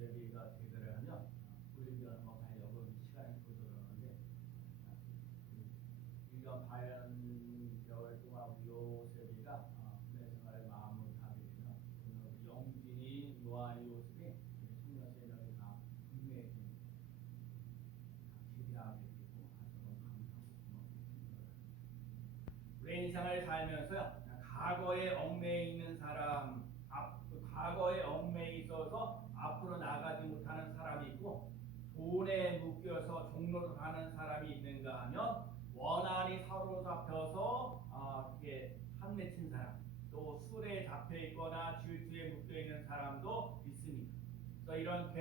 요셉이가 제대로 하면 우리가 잘 여러분 시간이 조절하는데 1년 반 개월 동안 우리 요셉이가 군대 생활을 마무리하게 되면 우리 영진이 요한이 요셉이 23명이 다 국내에 기대하게 되고 아주 감사하고 우리 인생을 살면서요 과거에 얽매여 있는 사람 과거에 얽매여 있어서 앞으로 나가지 못하는 사람이 있고 돈에 묶여서 종로를 가는 사람이 있는가 하면 원한이 사로잡혀서 이렇게 한맺힌 사람 또 술에 잡혀 있거나 질투에 묶여 있는 사람도 있습니다. 그래서 이런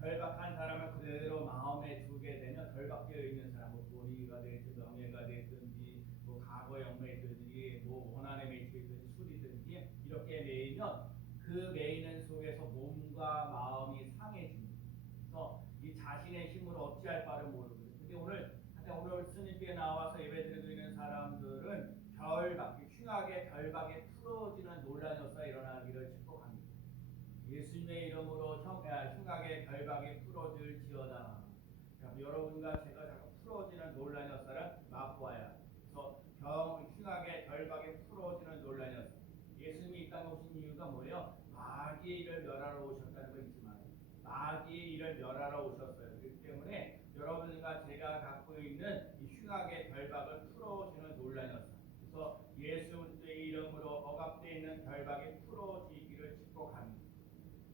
결박한 사람을 그대로 마음에 두게 되면 결박되어 있는 사람, 돈이가 되든 명예가 되든지 과거에 얽매이든지 원한에 매이든지 술이든지 이렇게 매이면 그 매이는 속에서 몸과 마음이 상해집니다. 그래서 이 자신의 힘으로 어찌할 바를 모르거든요. 근데 오늘 스님께 나와서 예배드리고 있는 사람들은 흉하게 결박에 풀어지는 논란이 없어 일어나기를 축복합니다. 예수님의 이름으로 흉하게 결박에 풀어질지어다. 여러분과 제가 자꾸 풀어지는 논란이 없어를 맛보아야 그래서 흉하게 결박에 풀어지는 논란이 없어. 예수님이 이 땅에 오신 이유가 뭐예요? 마귀의 일을 멸하러 오셨다는 거 잊지 마세요. 마귀의 일을 멸하러 오셨어요. 그렇기 때문에 여러분과 제가 갖고 있는 이 흉하게 결박을 풀어주는 논란이 없어요. 그래서 예수 그리스도의 이름으로 억압되어 있는 결박이 풀어지기를 축복합니다.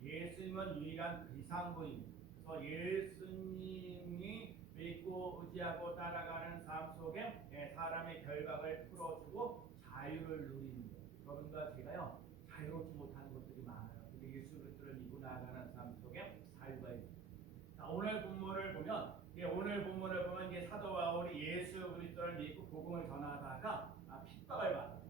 예수님은 유일한 비상구입니다. 그래서 예수님이 믿고 의지하고 따라가는 삶 속에 사람의 결박을 풀어주고 자유를 누리는 거예요. 여러분과 제가요 자유롭지 못한 것들이 많아요. 근데 예수 그리스도를 믿고 나아가는 삶 속에 자유가 있습니다. 자, 오늘 본문을 보면 이제 사도 바울이 예수 그리스도를 믿고 복음을 전하다가 핍박을 받아요.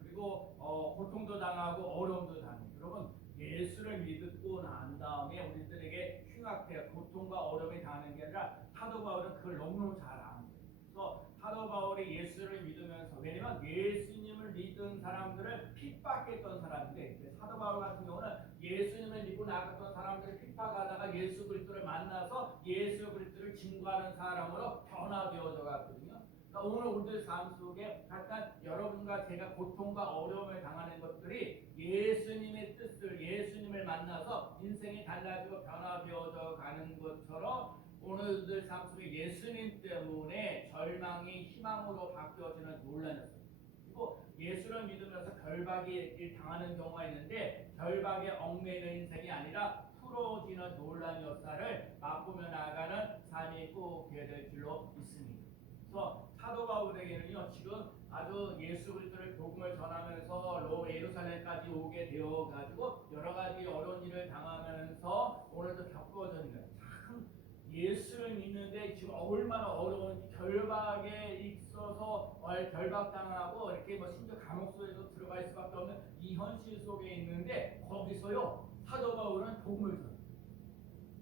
그리고 고통도 당하고 어려움도 당해요. 여러분 예수를 믿고 난 다음에 우리들에게 흉악해 고통과 어려움이 당하는 게 아니라 사도 바울은 그걸 너무너무 잘 아는 거예요. 그래서 사도 바울이 예수를 믿으면서 왜냐면 예수님을 믿은 사람들을 핍박했던 사람인데 사도 바울 같은 경우는 예수님을 믿고 나갔던 사람들을 핍박하다가 예수 그리스도를 만나서 예수 그리스도를 증거하는 사람으로 변화되어져 갔거든요. 오늘 우리들 삶 속에 약간 여러분과 제가 고통과 어려움을 당하는 것들이 예수님의 뜻을 예수님을 만나서 인생이 달라지고 변화되어져 가는 것처럼 오늘들 삶 속에 예수님 때문에 절망이 희망으로 바뀌어지는 논란이었어요. 그리고 예수를 믿으면서 결박이 당하는 경우가 있는데 결박에 얽매이는 인생이 아니라 풀어지는 논란 역사를 맛보며 나아가는 삶이 꼭 되어야 될 줄로 믿습니다. 그래서 사도 바울에게는요 지금 아주 예수 그리스도를 복음을 전하면서 예루살렘까지 오게 되어 가지고 여러 가지 어려운 일을 당하면서 오늘도 겪어지는 거예요. 참 예수를 믿는데 지금 얼마나 어려운지 결박에 있어서 결박당하고 이렇게 심지어 감옥 속에도 들어갈 수밖에 없는 이 현실 속에 있는데 거기서요 사도 바울은 복음을 전해요.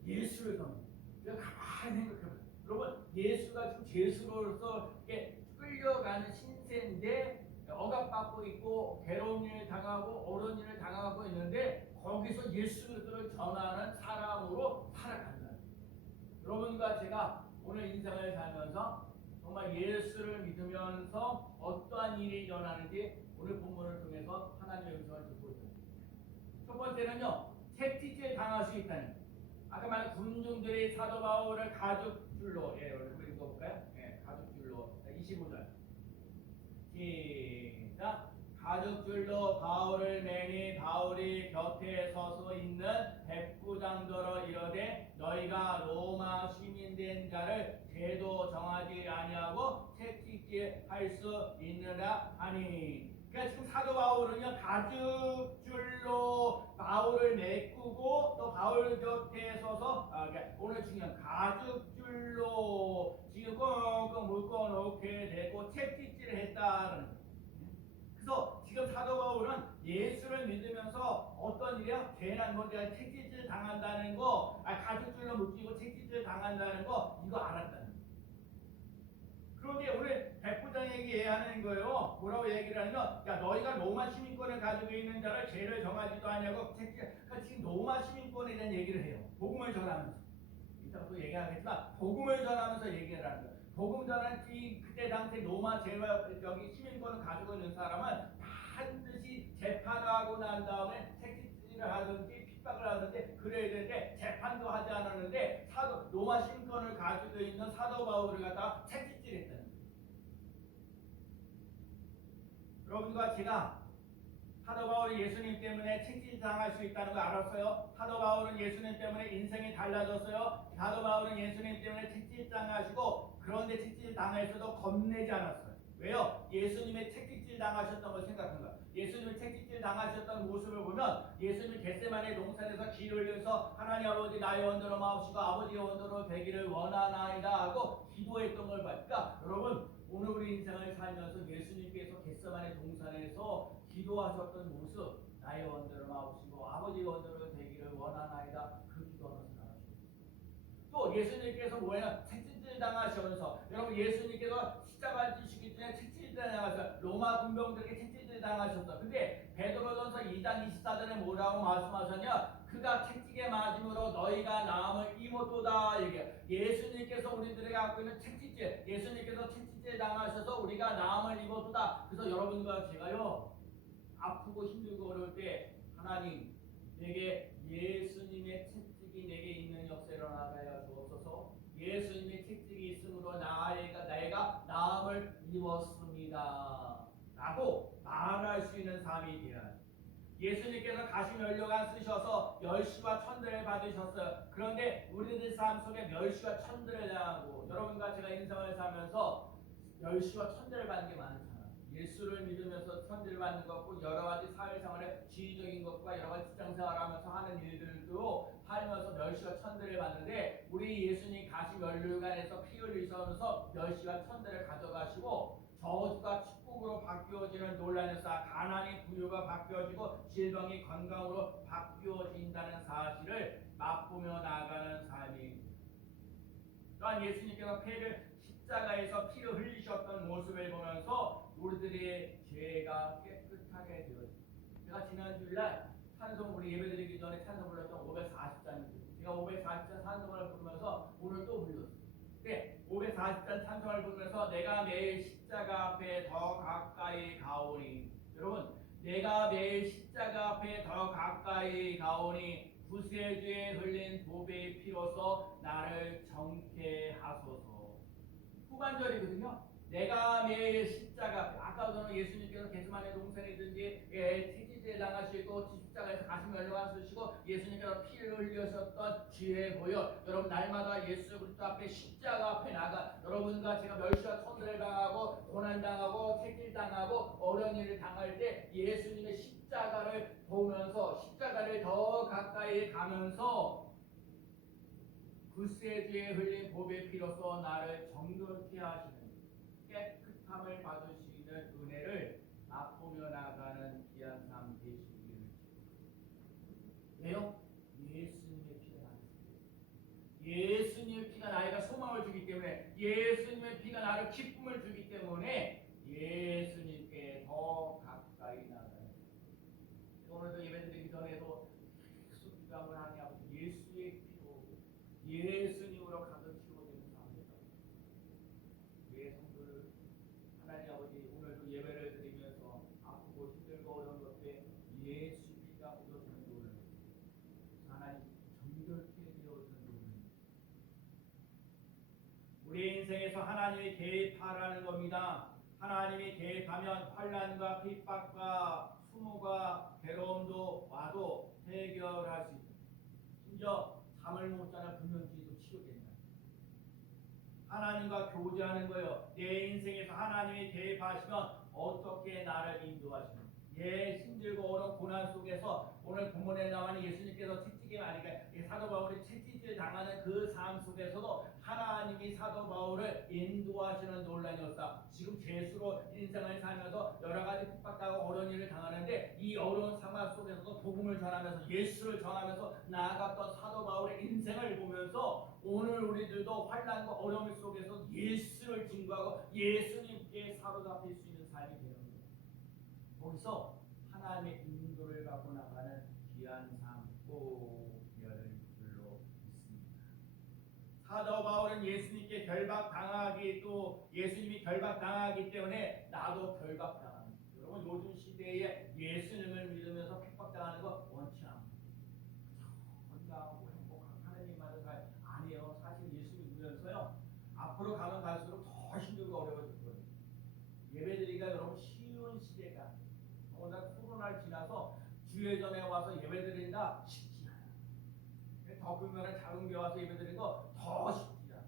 예수를 전해요. 그래서 가만히 생각해봐요. 여러분 예수가 지금 제수로서 이렇게 끌려가는 신세인데 억압받고 있고 괴로운 일을 당하고 어려운 일을 당하고 있는데 거기서 예수 그리스도를 전하는 사람으로 살아간다. 여러분과 제가 오늘 인생을 살면서 정말 예수를 믿으면서 어떠한 일이 일어나는지 오늘 본문을 통해서 하나님의 음성을 듣고 있습니다. 첫 번째는요 채찍질 당할 수 있다는 거예요. 아까 말한 군중들이 사도 바울을 가죽줄로 읽어볼까요? 가죽줄로 25절 시작 가죽줄로 바울을 매니 바울이 곁에 서서 있는 백부장들어 이르되 너희가 로마 시민된 자를 죄도 정하지 아니하고 채찍질할 수 있느라 하니. 그러니까 지금 사도 바울은요 가죽줄로 바울을 메꾸고 또 바울 곁에 서서 그러니까 오늘 중요한 가죽줄로 지금 꽁꽁 묶어놓게 되고 채찍질을 했다는 거예요. 그래서 지금 사도 바울은 예수를 믿으면서 어떤 일이야? 괜한 것들 채찍질 당한다는 거, 가죽줄로 묶이고 채찍질 당한다는 거 이거 알았다는 거예요. 그런데 오늘 백부장에게 얘기하는 거예요. 뭐라고 얘기를 하냐면, 야 너희가 로마 시민권을 가지고 있는 자를 죄를 정하지도 않냐고. 그러니까 지금 로마 시민권에 대한 얘기를 해요. 복음을 전하면서. 이따가 또 얘기하겠지만 복음을 전하면서 얘기를 하는 거예요. 복음 전한 그때 당시 로마 제와 여기 시민권을 가지고 있는 사람은 반드시 재판을 하고 난 다음에 책임질을 하든지 핍박을 하든지 그래야 되는데 재판도 하지 않았는데 로마 시민권을 가지고 있는 사도 바울을 갖다가 책임질했다는 거예요. 여러분과 제가 사도 바울이 예수님 때문에 책임당할 수 있다는 거 알았어요? 사도 바울은 예수님 때문에 인생이 달라졌어요. 사도 바울은 예수님 때문에 책임당하시고 그런데 책임당해서도 겁내지 않았어요. 왜요? 예수님의 책임질 당하셨던 걸 생각한 거예요. 예수님의 책임질 당하셨던 모습을 보면 예수님이 겟세마네 동산에서 기 흘려서 하나님 아버지 나의 원대로 마옵시고 아버지의 원대로 되기를 원하나이다 하고 기도했던 걸 봐니까 여러분 오늘 우리 인생을 살면서 예수님께서 겟세마네 동산에서 기도하셨던 모습 나의 원대로 마옵시고 아버지의 원대로 되기를 원하나이다 그 기도하면서 나가시고 또 예수님께서 뭐예요? 책임질 당하시면서 여러분 예수님께서 십자가 지시기 전에 책임질 당하셔서 로마 군병들에게 책임질 당하셨어. 근데 베드로전서 2장 24절에 뭐라고 말씀하셨냐? 그가 채찍에 맞음으로 너희가 나음을 입었도다 얘기해요. 예수님께서 우리들에게 갖고 있는 책임질 예수님께서 책임질 당하셔서 우리가 나음을 입었도다. 그래서 여러분과 제가요 아프고 힘들고 어려울 때 하나님 내게 예수님의 책찍이 내게 있는 역사로 나가야 주옵소서. 예수님의 책찍이 있으므로 내가 나음을 입었습니다 라고 말할 수 있는 삶이 되어야 예수님께서 가시 면류관 쓰셔서 멸시와 천대를 받으셨어요. 그런데 우리들 삶 속에 멸시와 천대를 당하고 여러분과 제가 인생을 살면서 멸시와 천대를 받는 게 많잖아요. 예수를 믿으면서 천대를 받는 것고 여러 가지 사회생활에 지휘적인 것과 여러 가지 직장생활하면서 하는 일들도 살면서 멸시와 천대를 받는데 우리 예수님 가시 면류관에서 피 흘리셔서 멸시와 천대를 가져가시고 저주가 축복으로 바뀌어지는 논란에서 가난이 부유가 바뀌어지고 질병이 건강으로 바뀌어진다는 사실을 맛보며 나아가는 삶입니다. 또한 예수님께서 십자가에서 피를 흘리셨던 모습을 보면서 우리들의 죄가 깨끗하게 되었습니다. 제가 지난 주일날 찬송 우리 예배드리기 전에 찬송 불렀던 540잔입니다. 제가 540잔 찬송을 부르면서 오늘 또 불렀어요. 네, 540잔 찬송을 부르면서 내가 매일 십자가 앞에 더 가까이 가오니 여러분 내가 매일 십자가 앞에 더 가까이 가오니 구세주에 흘린 보배의 피로서 나를 정케 하소서. 후반절이거든요. 내가 매일 십자가 앞에 아까 전에 예수님께서 겟세마네 동산이든지 책임질 당하시고 십자가에서 가시 면류관 쓰시고 예수님께서 피를 흘리셨던 지혜 보여 여러분 날마다 예수 그리스도 앞에 십자가 앞에 나가 여러분과 제가 멸시와 천대를 당하고 고난당하고 책임당하고 어려운 일을 당할 때 예수님의 십자가를 보면서 십자가를 더 가까이 가면서 구세주에 흘린 보배 피로써 나를 정결케 하시는 깨끗함을 받으시는 은혜를 맛보며 나가는 귀한 삶 되시기를 왜요? 예수님의 피가 나를 예수님의 피가 나에게 소망을 주기 때문에 예수님의 피가 나를 기쁨을 주기 때문에 예수님께 더 가까이 나가요. 오늘도 예배드리기 전에도 계속 기도하고 하나님 아버지 예수의 피로 예수님으로 가득 채워지는 삶입니다. 우리의 성도를 하나님 아버지 오늘도 예배를 드리면서 아프고 힘들고 어려운 것에 예수 피가 묻어지는 노래 하나님 정결케 되어지는 노래 우리 인생에서 하나님이 개입하라는 겁니다. 하나님이 개입하면 환난과 핍박과 수모가 괴로움도 와도 해결할 수 있다. 심지어 잠을 못 자는 불면증도 치료된다. 하나님과 교제하는 거예요. 내 인생에서 하나님이 개입하시면 어떻게 나를 인도하시는 힘들고 어려운 고난 속에서 오늘 본문에 나오는 예수님께서 채찍에 아니까 사도 바울이 채찍질 당하는 그 삶 속에서도 하나님이 사도 바울을 인도하시는 논란이었다. 지금 죄수로 인생을 살면서 여러 가지 핍박하고 어려운 일을 당하는데 이 어려운 상황 속에서도 복음을 전하면서 예수를 전하면서 나아갔던 사도 바울의 인생을 보면서 오늘 우리들도 환난과 어려움 속에서 예수를 증거하고 예수님께 사로잡힐 수 있는 삶이 되는 거예요. 거기서 하나님의 인도를 받고 나가는 귀한 삶 꼭 되어야 줄로 믿습니다. 사도 바울은 예수님께 결박당하기 또 예수님이 결박당하기 때문에 나도 결박당합니다. 여러분 요즘 시대에 예수님을 믿으면서 핍박당하는 거 원치 않아요. 건강하고 행복하고 하나님만을 살 아니에요. 사실 예수 믿으면서요 앞으로 가면 갈수록 더 힘들고 어려워질 거예요. 예배드리기가 여러분 쉬운 시대가 아니에요. 오늘 코로나를 지나서 주일전에 와서 예배드린다 쉽지 않아요. 더 그러면 작은 교회 와서 예배드리는 거 더 쉽지 않아요.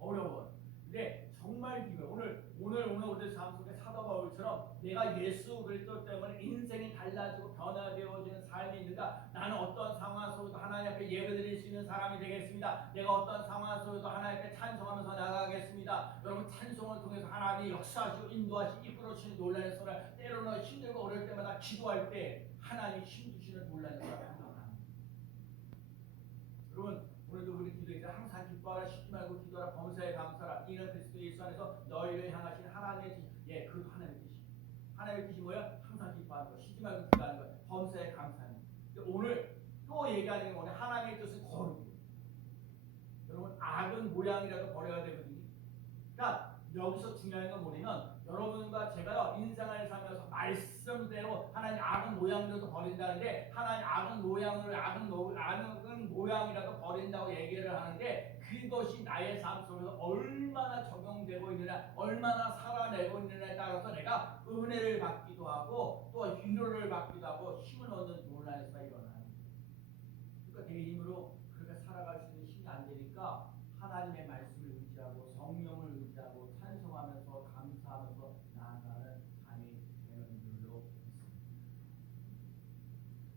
어려워요. 근데 정말 기회 오늘 우리들 삶 속에 사도 바울처럼 내가 예수 그리스도 때문에 인생이 달라지고 변화되어지는 삶이 있는가? 나는 어떤 상황 속에도 하나님 앞에 예배드릴 수 있는 사람이 되겠습니다. 내가 어떤 상황 속에도 하나님 앞에 찬송하면서 나가겠습니다. 여러분 찬송을 통해서 하나님이 역사하시고 인도하시고 이끌어주시는 놀라는 소리, 때로는 힘들고 어려울 때마다 기도할 때 하나님이 힘주시는 놀라는 소리가 나옵니다. 여러분 오늘도 우리 기도할 때 항상 기뻐하라, 쉬지 말고 기도하라, 범사에 감사하라. 이는 그리스도 예수 안에서 너희를 향하신 하나님의 뜻. 예, 그것도 하나님의 뜻이에요. 하나님의 뜻이 뭐야? 항상 기뻐하는 거, 쉬지 말고 기도하는 거, 범사에 감사하는 거. 오늘 또 얘기하는 게 뭐냐? 하나님의 뜻은 거룩이에요. 여러분 악은 모양이라도 버려야 되거든요. 그러니까 여기서 중요한 건 뭐냐면 여러분과 제가요 인생을 살면서 말씀대로 하나님 악은 모양이라도 버린다는데 하나님 악은 모양이라도 버린다고 얘기를 하는데 그것이 나의 삶 속에서 얼마나 적용되고 있느냐, 얼마나 살아내고 있느냐에 따라서 내가 은혜를 받기도 하고 또 위로를 받기도 하고 힘을 얻는 논란에서 일어나는 거예요. 그러니까 내 힘으로 그렇게 살아갈 수 있는 힘이 안 되니까 하나님의 말씀을 의지하고 성령을 의지하고 찬송하면서 감사하면서 나아가는 삶이 되는 줄로 믿습니다.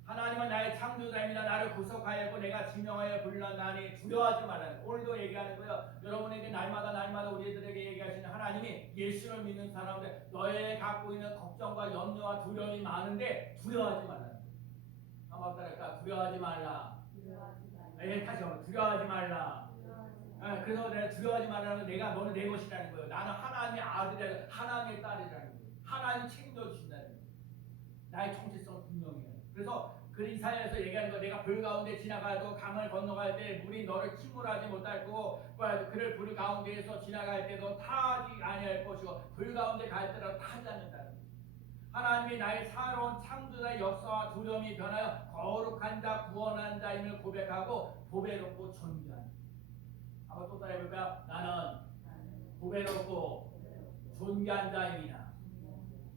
하나님은 나의 창조자입니다. 나를 구속하였고 내가 지명하여 불렀나니 두려워하지 말라. 오늘도 얘기하는 거예요. 여러분에게 날마다 우리들에게 얘기하시는 하나님이 예수를 믿는 사람들 너의 갖고 있는 걱정과 염려와 두려움이 많은데 두려워하지 말라. 한번 따라할까? 두려워하지 말라. 예, 다시 한번 두려워하지 말라. 그래서 내가 두려워하지 말라는 내가 너는 내 것이라는 거예요. 나는 하나님의 아들이라 하나님의 딸이라는 거예요. 하나님 책임져주신다는 거예요. 나의 정체성은 분명해요. 그래서 그 이사야에서 얘기하는 거 내가 불 가운데 지나가도 강을 건너갈 때 물이 너를 침몰하지 못할 거고 그를 불 가운데에서 지나갈 때도 타지 아니할 것이고 불 가운데 갈 때라도 타지 않는다는 거예요. 하나님이 나의 살아온 창조자의 역사와 두려움이 변하여 거룩한 자 구원한 자임을 고백하고 보배롭고 존귀한 한번 또 따라해볼까요? 나는 보배롭고 존귀한 자임이나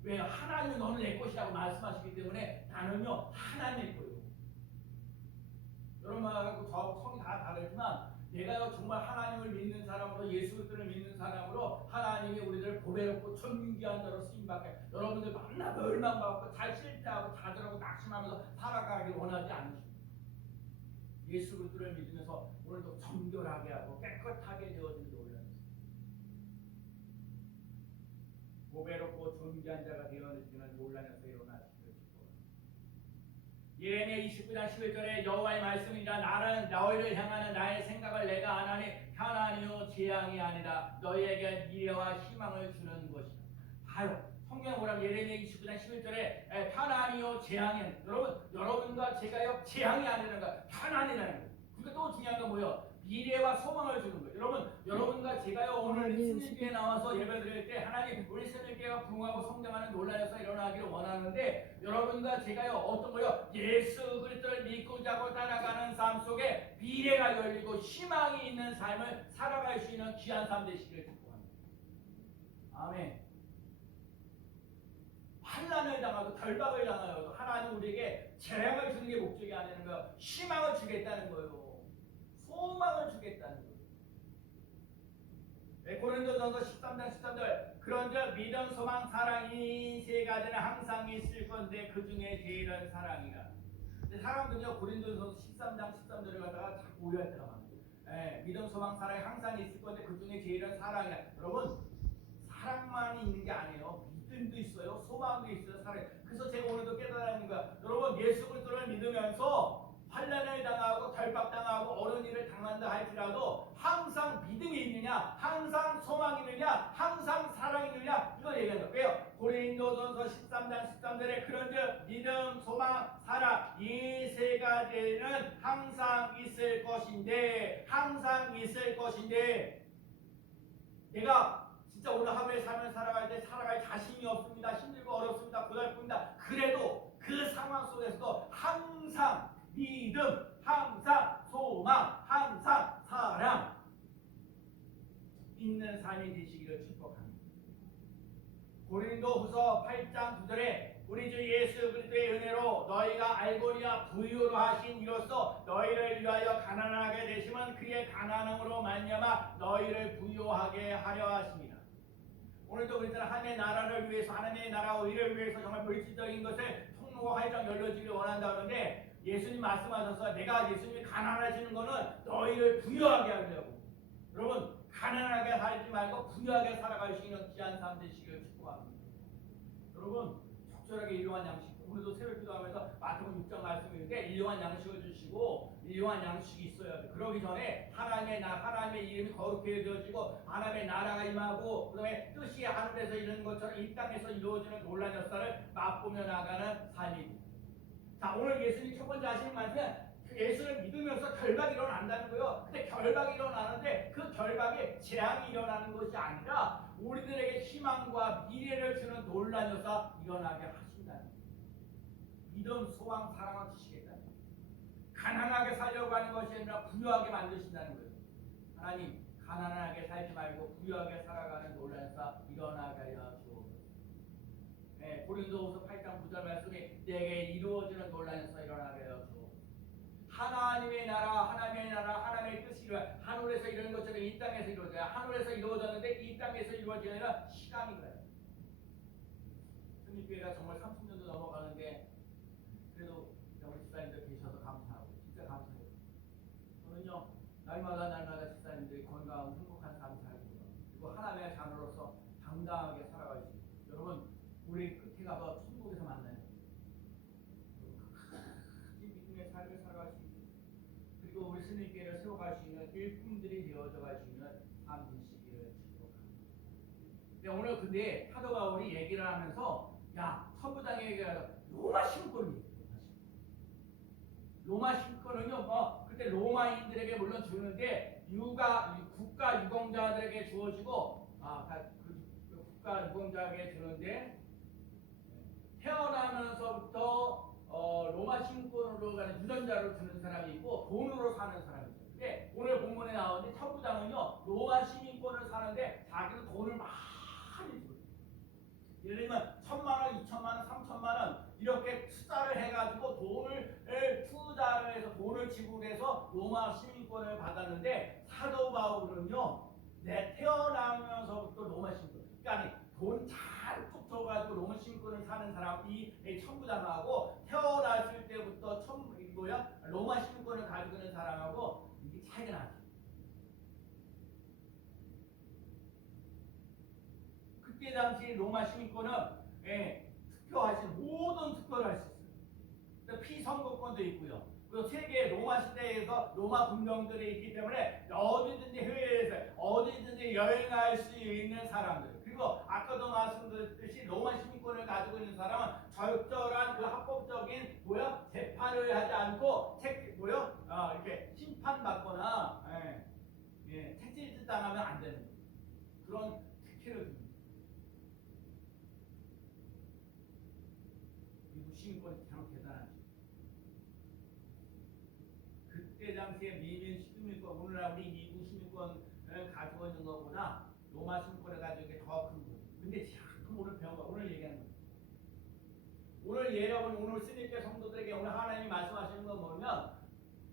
왜 하나님은 너는 내 것이라고 말씀하시기 때문에 나는요 하나님의 거예요. 여러분하고 저 성이 다 다르지만 내가요 정말 하나님을 믿는 사람으로 예수 그리스도를 믿는 사람으로 하나님이 우리를 보배롭고 존귀한 자로 쓰임받게 여러분들 만나 멸망받고 잘 실패하고 좌절하고 낙심하면서 살아가길 원하지 않으십니다. 예수 그리스도를 믿으면서 오늘도 정결하게 하고 깨끗하게 되어지는 놀라는 보배롭고 존귀한 자가 되어지는 논란에서 일어나시기를 축복합니다. 예레미야 29장 11절에 여호와의 말씀이라 나는 너희를 향하는 나의 생각을 내가 아나니 편안이요 재앙이 아니라 너희에게 미래와 희망을 주는 것이다. 봐요. 성경에 뭐라면 예레미야 29장 11절에 편안이요 재앙이 아니라 여러분과 제가요 재앙이 아니라는 거야. 편안이라는 거예요. 그러니까 또 중요한 건 뭐예요? 미래와 소망을 주는 거예요. 여러분과 제가요 오늘 스님교회 나와서 예배드릴 때 하나님 우리 스님교회가 부흥하고 성장하는 논란에서 일어나기를 원하는데 여러분과 제가요 어떤 거요? 예수 그리스도를 믿고 자고 따라가는 삶 속에 미래가 열리고 희망이 있는 삶을 살아갈 수 있는 귀한 삶 되시기를 축복합니다. 아멘. 환난을 당하고 결박을 당하여도 하나님 우리에게 재앙을 주는 게 목적이 아니라는 거예요. 희망을 주겠다는 거예요. 소망을 주겠다는 거예요. 고린도전서 13장 13절 그런즉 믿음, 소망, 사랑 이 세 가지는 항상 있을 건데 그 중에 제일은 사랑이라. 사람들은요 고린도전서 13장 13절을 갖다가 자꾸 오해할 때가 많아요. 믿음, 소망, 사랑이 항상 있을 건데 그 중에 제일은 사랑이라. 여러분 사랑만이 있는 게 아니에요. 믿음도 있어요. 소망도 있어요. 사랑. 그래서 제가 오늘도 깨달은 거야. 여러분 예수 그리스도를 믿으면서 환난을 당하고 결박당하고 어려운 일을 당한다 할지라도 항상 믿음이 있느냐, 항상 소망이 있느냐, 항상 사랑이 있느냐, 이걸 얘기하는 거예요. 고린도전서 13장 13절에 그런즉 믿음, 소망, 사랑 이 세 가지는 항상 있을 것인데, 항상 있을 것인데, 내가 진짜 오늘 하루의 삶을 살아갈 때 살아갈 자신이 없습니다. 힘들고 어렵습니다. 고달픕니다. 그래도 그 상황 속에서도 항상 믿음, 항상 소망, 항상 사랑 있는 삶이 되시기를 축복합니다. 고린도후서 8장 9절에 우리 주 예수 그리스도의 은혜로 너희가 알고니와 부유로 하신 이로써 너희를 위하여 가난하게 되심은 그의 가난함으로 말미암아 너희를 부유하게 하려 하십니다. 오늘도 그랬잖아. 하나님의 나라를 위해서, 하나님의 나라와 의를 위해서 정말 물질적인 것을 통로가 활짝 열려지길 원한다 그러는데, 예수님 말씀하셔서 내가 예수님이 가난하시는 거는 너희를 부유하게 하려고. 여러분, 가난하게 살지 말고 부유하게 살아갈 수 있는 귀한 삶 되시길 축복합니다. 여러분, 적절하게 일용한 양식, 오늘도 새벽 기도하면서 마태복음 6장 말씀인데 일용한 양식을 주시고 일용한 양식이 있어야 돼. 그러기 전에 하나님의 이름이 거룩해 되어지고 하나님의 나라가 임하고 그다음에 뜻이 하늘에서 이루는 것처럼 이 땅에서 이루어지는 놀라운 역사를 맛보며 나가는 삶입니다. 자, 오늘 예수님 첫 번째 하시는 말씀은 예수를 믿으면서 결박이 일어난다는 거예요. 근데 결박이 일어나는데 그 결박에 재앙이 일어나는 것이 아니라 우리들에게 희망과 미래를 주는 놀라운 역사 일어나게 하신다는 거예요. 믿음, 소망, 사랑을 주시겠다는 거예요. 가난하게 살려고 하는 것이 아니라 부유하게 만드신다는 거예요. 하나님, 가난하게 살지 말고 부유하게 살아가는 놀라운 역사 일어나게 하여 주옵소서. 네, 고린도후서 8장 9절 말씀이 내게 이루어지는 놀라운 역사 일어나게 하여 주옵소서. 하나님의 나라, 하나님의 뜻이 하늘에서 이루어진 것처럼 이 땅에서 이루어져요. 하늘에서 이루어졌는데 이 땅에서 이루어지는 시간이 그래요. 승리교회가 정말 30년도 넘어가는데 그래도 우리 집사님들 계셔서 감사하고 진짜 감사해요. 저는요 날마다 집사님들이 건강하고 행복한 삶 살고 그리고 하나님의 자녀로서 당당하게 살아갈 수 있어요. 여러분, 우리 끝에 가서 천국에서 만나요. 이 믿음의 삶을 살아갈 수 있어요. 그리고 우리 스님께를 세워갈 수 있는 일꾼들이 되어져 갈 수 있는 삶 되시기를 축복합니다. 오늘 근데 사도 바울이 얘기를 하면서 서부장에 얘기하다 로마 신권을 얘기해요. 로마 신권은요, 그때 로마인들에게 물론 주는데 국가 유공자들에게 주어지고 그 국가 유공자에게 주는데 태어나면서부터 로마 신권으로 가는 유전자로 주는 사람이 있고 돈으로 사는 사람이 있어요. 근데 오늘 본문에 나오는데 천부장은요 로마 시민권을 사는데 자기는 돈을 많이 줘요. 예를 들면 1,000만 원, 2,000만 원, 3,000만 원 이렇게 투자를 해가지고 투자를 해서 돈을 지불해서 로마 시민권을 받았는데 사도 바울은요 태어나면서부터 로마 시민권, 그러니까 돈 잔뜩 줘가지고 로마 시민권을 사는 사람이 천부장하고 태어났을 때부터 로마 시민권을 가지고 있는 사람하고 이게 차이가 나죠. 그때 당시 로마 시민권은 투표하신 모든 투표를 할 수 있어요. 피선거권도 있고요. 그리고 세계 로마 시대에서 로마 군정들이 있기 때문에 어디든지 해외에서 어디든지 여행할 수 있는 사람들. 그리고 아까도 말씀드렸듯이 로마 시민권을 가지고 있는 사람은 적절한 그 합법적인 재판을 하지 않고 이렇게 심판받거나 채찍질 당하면 안 되는 거예요. 그런 특혜를 줍니다. 미국 시민권이 참 대단하죠. 그때 당시에 미국 시민권, 오늘날 우리 미국 시민권을 가지고 있는 것보다 로마 시민권을 가지고 있는 게 더 큰 거예요. 근데 참 오늘 배운 거, 오늘 얘기하는 거예요. 오늘 스님께 성도들에게 오늘 하나님이 말씀하시는 거 보면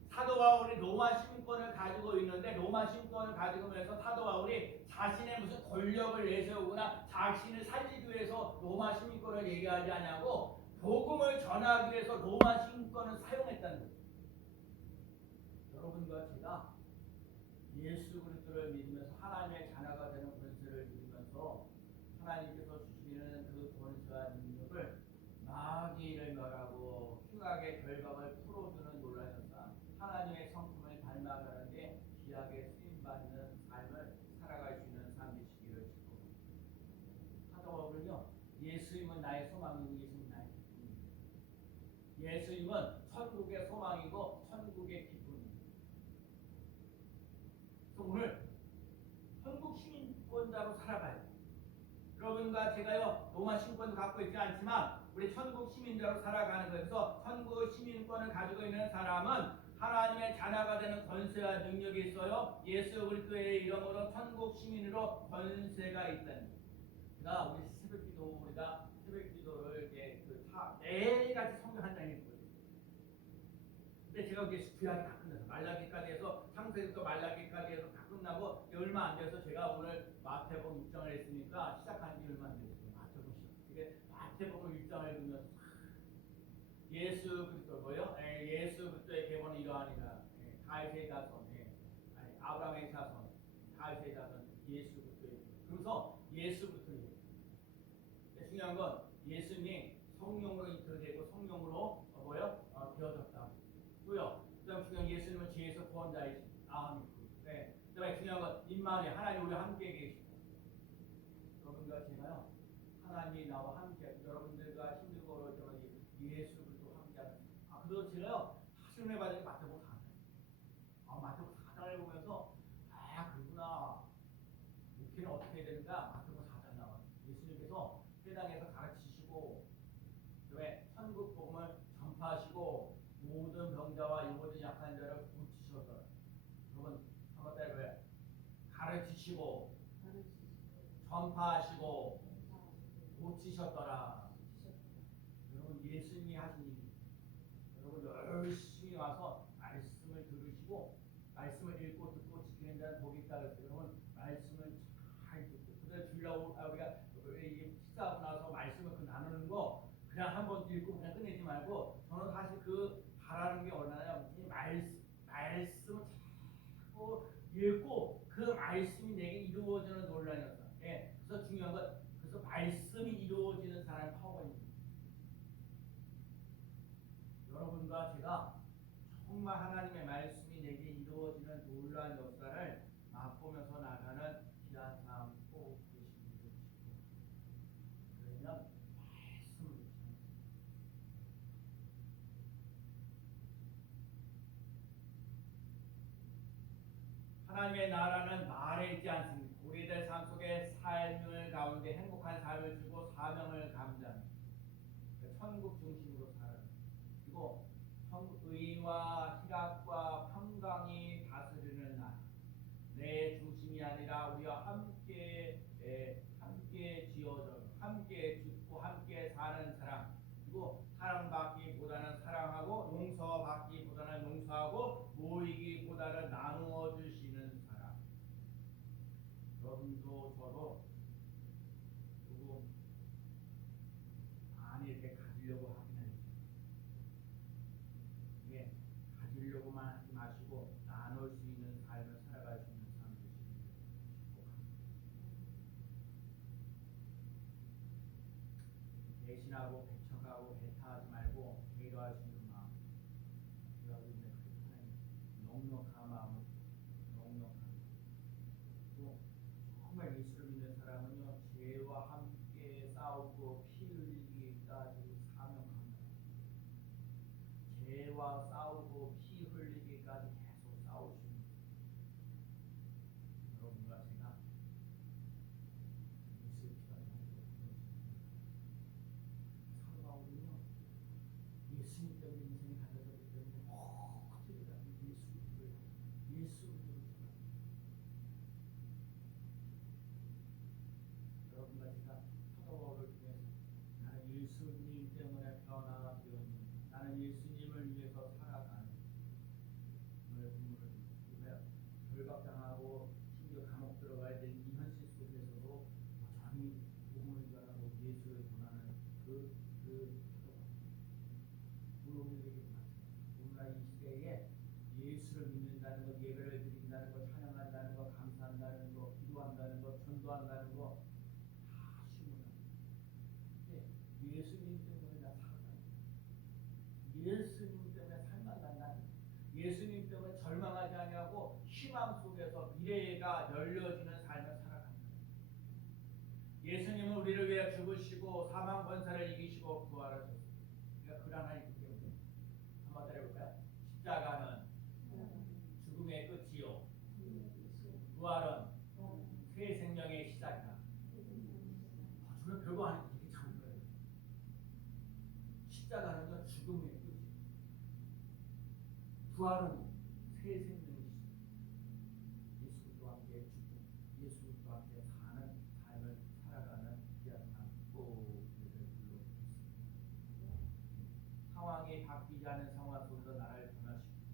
사도 바울이 로마 시민권을 가지고 있는데 로마 시민권을 가지고 있면서 사도 바울이 자신의 무슨 권력을 내세우거나 자신을 살리기 위해서 로마 시민권을 얘기하지 않냐고 복음을 전하기 위해서 로마 시민권을 사용했다는 거예요. 여러분과 제가 예수 그리스도를 믿으면서 하나님의 자녀가 되는 권세를 누리면서 하나님께서 주시는 그 권세와 능력을 마귀를 멸하고 흉악의 결박을 풀어주는 놀라운 역사, 하나님의 성품을 닮아가는데 귀하게 쓰임받는 예수님은 천국의 소망이고 천국의 기쁨입니다. 그래서 오늘 천국 시민권자로 살아가요. 여러분과 제가요 로마 신권도 갖고 있지 않지만 우리 천국 시민자로 살아가는 거에서 천국 시민권을 가지고 있는 사람은 하나님의 자녀가 되는 권세와 능력이 있어요. 예수 그리스도의 이름으로 천국 시민으로 권세가 있다는 거예요. 제가 우리 우리가 새벽 기도를 이렇게 매일같이 성경한다는 거예요. 근데 제가 이게 구약이 다 끝나서 말라기까지 해서 창세기부터 말라기까지 해서 다 끝나고 얼마 안 돼서 제가 오늘 마태복음 6장을 했으니까 시작한 지 얼마 안 됐어요. 마태복음 시작. 이게 마태복음 6장을 읽으면서 예수 그리스도 뭐요? 예수 그리스도의 계보는 이러하니라. 다윗의 자손, 아브라함의 자손, 다윗의 자손, 예수 그리스도의. 그래서 예수 그리스도의. 중요한 건 예수님이 성령으로 인도되고 성령으로 되어졌다. 또요. 그다음 중요한 예수님은 죄에서 구원자이신 아멘이고. 네. 그다음에 중요한 건 임마누엘 하나님 우리와 함께 계시고. 여러분과 제가요 하나님이 나와 함께 여러분들과 힘들고 어려울 때마다 예수 그리스도 함께하는. 그래서 제가요 사실을 받은 마태복음 4장. 마태복음 4장을 보면서 그구나. 목회는 어떻게 해야 되는가? 마태복음 4장 나와. 예수님께서 세상에서 가르치시고 그다음에 천국 복음을 전파하시고 모든 병자와 모든 약한 자를 고치셨더라. 여러분 한번 따라해봐요. 가르치시고 전파하시고 고치셨더라. 여러분 예수님이 하신 일이 여러분 열심히 와서 말씀을 들으시고 말씀을 읽고 듣고 지키는 자는 복이 있다 그랬어요. 여러분 말씀을 잘 듣고 그대로 주려고 우리가 식사하고 나서 말씀을 나누는 거 그냥 한번 읽고 그냥 끝내지 말고 저는 사실 그 바라는 게 얼마나 말씀을 자꾸 읽고 그 말씀이 내게 이루어지는 논란이었다. 그래서 중요한 건 그래서 말씀이 이루어지는 사람의 파워입니다. 여러분과 제가 정말 하나님의 말씀이 내게 이루어지는 놀라운 역사를 맛보면서 나가는 귀한 삶 꼭 되시길 바랍니다. 그러면 말씀을 하나님의 나라는 말에 있지 않습니다. 우리들 삶 속에 삶을 가운데 행복한 삶을 주고 사명을 감당합니다. 천국 중심으로 살아요. 그리고 의와 희락과 평강이 다스리는 나라. 내 중심이 아니라 우리와 함께 지어져 함께 죽고 함께 사는 사람. 그리고 사랑받기보다는 사랑하고 용서받기보다는 용서하고 모이기보다는 나누어 주시는 사람. 여러분도 저도 조금 많이 이렇게 가지려고 하긴 해요. 가지려고만 하지 마시고 나눌 수 있는 삶을 살아갈 수 있는 삶 되시길 축복합니다. 배신하고 배척하고 배타하지 말고 배려할 수 있는 마음. 여러분의 넉넉한 마음을 또 정말 예수를 믿는 사람은요 죄와 함께 싸우고 피 흘리기까지 사명합니다. 죄와 싸우고 피 흘리기까지 계속 싸우십니다. 여러분과 제가 예수의 피가 사도가 오면요 예수님 때문에 인생이 달라졌기 때문에 어떻게 예수를 여러분과 제가 사도를 통해서 나는 예수님 때문에 변화되었는데 나는 예수님을 위해서 살아가는 오늘 본문을 보면 결박당하고 심지어 감옥 들어가야 되는 이 현실 속에서도 여전히 복음을 전하고 예수를 전하는 우리 오늘에게 오늘날 이 시대에 예수를 믿는다는 것, 예배를 드린다는 것, 찬양한다는 것, 감사한다는 것, 기도한다는 것, 전도한다는 것 다 쉬운 거예요. 예수님 때문에 나 살아가는 예수님 때문에 살만 간다는 예수님 때문에 절망하지 아니하고 희망 속에서 미래가 열려지는 삶을 살아간다. 예수님은 우리를 위해 죽으시고 사망 권세를 이기시고 부활하셨습니다. 그러니까 그 하나님 때문에 부활은 새 생명이시죠. 예수 그리스도와 함께 죽고 예수 그리스도와 함께 사는 삶을 살아가는 귀한 삶 상황이 바뀌지 않은 상황 속에서 나라를 변화시키고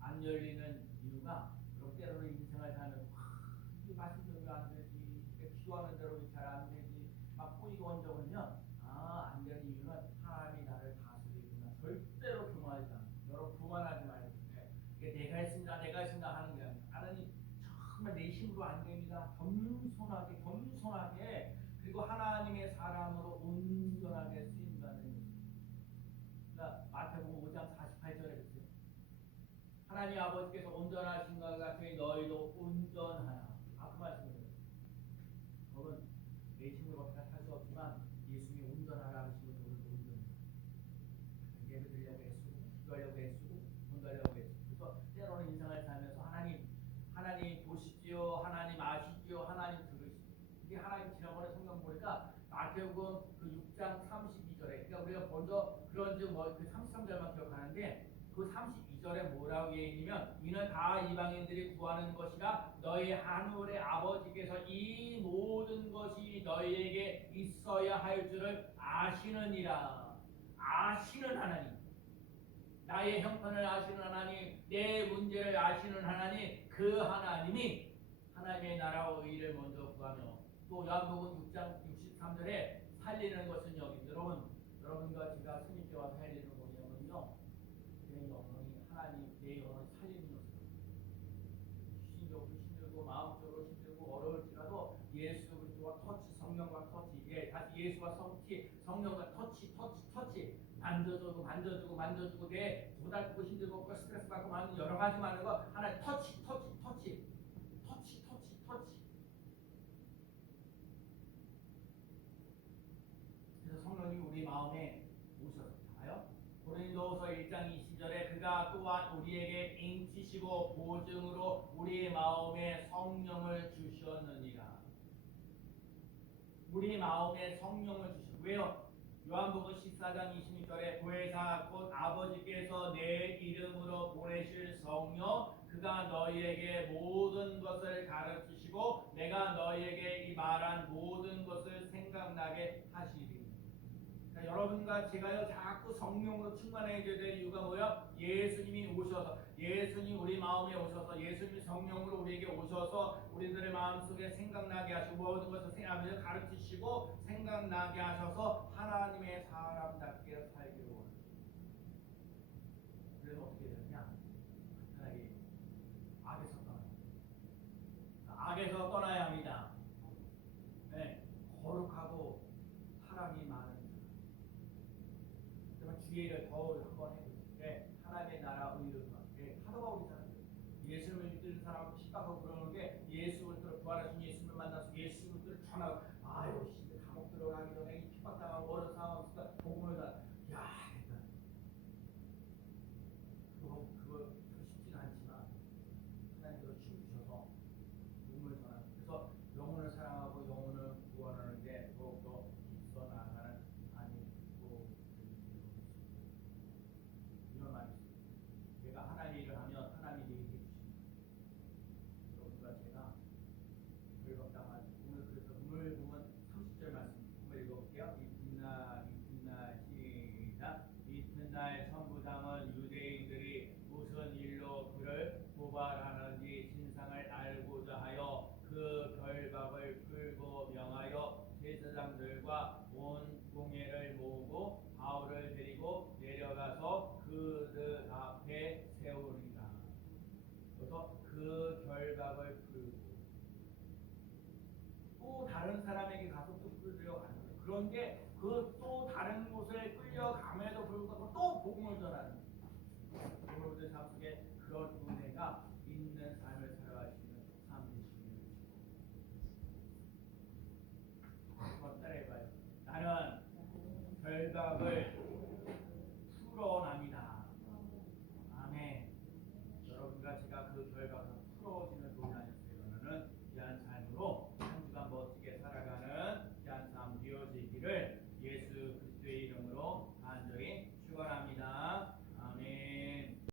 안 열리는 이유가 그럼 때로는 인생을 살면서 이게 말씀대로 안 되지, 기도하는 대로 잘 안 되지, 막 꼬이고 언적으면 안 되는 이유는 하나님이 나를 다스리구나. 절대로 교만하지 않아. 여러분 교만하지 말고 이게 내가 했습니다 하는 게 아니라 하나님 정말 내 힘으로 안 됩니다. 겸손하게 그리고 하나님의 사람으로 온전하게 쓰인다는 것입니다. 그러니까 마태복음 5장 48절에 그랬어요. 하나님 아버지께서 온전하신 것 같이 너희도 온전하라. 그 말씀이에요. 여러분 내 힘으로 살 수 없지만 예수님이 온전하라 하시면 오늘도 온전해요. 예배 드리려고 애쓰고 기도하려고 애쓰고 돈 달려고 애쓰고 그래서 때로는 인생을 살면서 하나님 보시지요, 하나님 아시지요, 하나님 들으시지요. 이게 하나님 지난번에 성경 보니까 마태복음 그 6장 32절에 그러니까 우리가 먼저 그런지 그 33절만 기억하는데 그 32절에 뭐라고 얘기하냐면 이는 다 이방인들이 구하는 것이라 너희 하늘의 아버지께서 이 모든 것이 너희에게 있어야 할 줄을 아시느니라. 아시는 하나님, 나의 형편을 아시는 하나님, 내 문제를 아시는 하나님, 그 하나님이 하나님의 나라와 의를 먼저 구하며 또 요한복음 6장 63절에 살리는 것은 여기 여러분과 제가 스님께 와서 살리는 것은요 내 영혼이 하나님 내 영혼을 살리는 것입니다. 신적으로 힘들고 마음적으로 힘들고 어려울지라도 예수 그리스도와 터치, 성령과 터치, 다시 예수와 성령과 터치 만져주고 내 도달고 힘들고 스트레스 받고 많은 여러 가지 많은 거 하나님 터치. 그래서 성령이 우리 마음에 오셔서 고린도서 1장 20절에 그가 또한 우리에게 인치시고 보증으로 우리 마음에 성령을 주셨느니라. 우리 마음에 성령을 주시고 왜요? 요한복음 14장 26절에 보혜사 곧 아버지께서 내 이름으로 보내실 성령 그가 너희에게 모든 것을 가르치시고 내가 너희에게 이 말한 모든 것을 생각나게 하시리니. 그러니까 여러분과 제가요 자꾸 성령으로 충만해져야 될 이유가 뭐야? 예수님이 우리 마음에 오셔서 예수님이 성령으로 우리에게 오셔서 우리들의 마음속에 생각나게 하시고 모든 것을 가르치시고 생각나게 하셔서 하나님의 사람답게 살기로 원하십니다. 그래서 어떻게 되느냐? 간단하게 악에서 떠나야 합니다. 네, 거룩하고 사랑이 많은 주의를 더 한번 해보세요. 하나님의 나라 의를 하루가 오잖아요. 예수님을 믿는 사람은 핍박하고 그러는 게 예수를 부활하신 예수님을 만나서 예수를 전하고 감옥 들어가기 전에 이 핍박당하고 어려운 상황 없으니까 복음을 다 그거 쉽지는 않지만 하나님께서 춤 주셔서 복음을 전하고 그래서 영혼을 사랑하고 영혼을 구원하는 게 더욱더 깊어 나아가는 삶이 있고 이런 말이 있습니다. 내가 하나님의 일을 하면 하나님이 내게 해주십니다. 여러분과 제가 불법당한 오늘 그래서 오늘 보면 30절 말씀 한번 읽어볼게요. 이튿날 시작. 이튿날 천부장은 유대인들이 무슨 일로 그를 고발하는지 진상을 알고자 하여 그 결박을 풀고 명하여 제사장들과 온 공회를 모으고 바울을 데리고 내려가서 그들 앞에 세우리라. 그래서 그 결박을 풀고 또 다른 사람에게 가서 또 끌려가는 거예요. 그런데 그 또 다른 곳에 끌려감에도 불구하고 또 복음을 전하는 거예요. 여러분들 삶 속에 그런 은혜가 있는 삶을 살아가시는 삶 되시기를 한번 따라해봐요. 나는 결박을 풀어납니다. 아멘. 여러분과 제가 그 결박을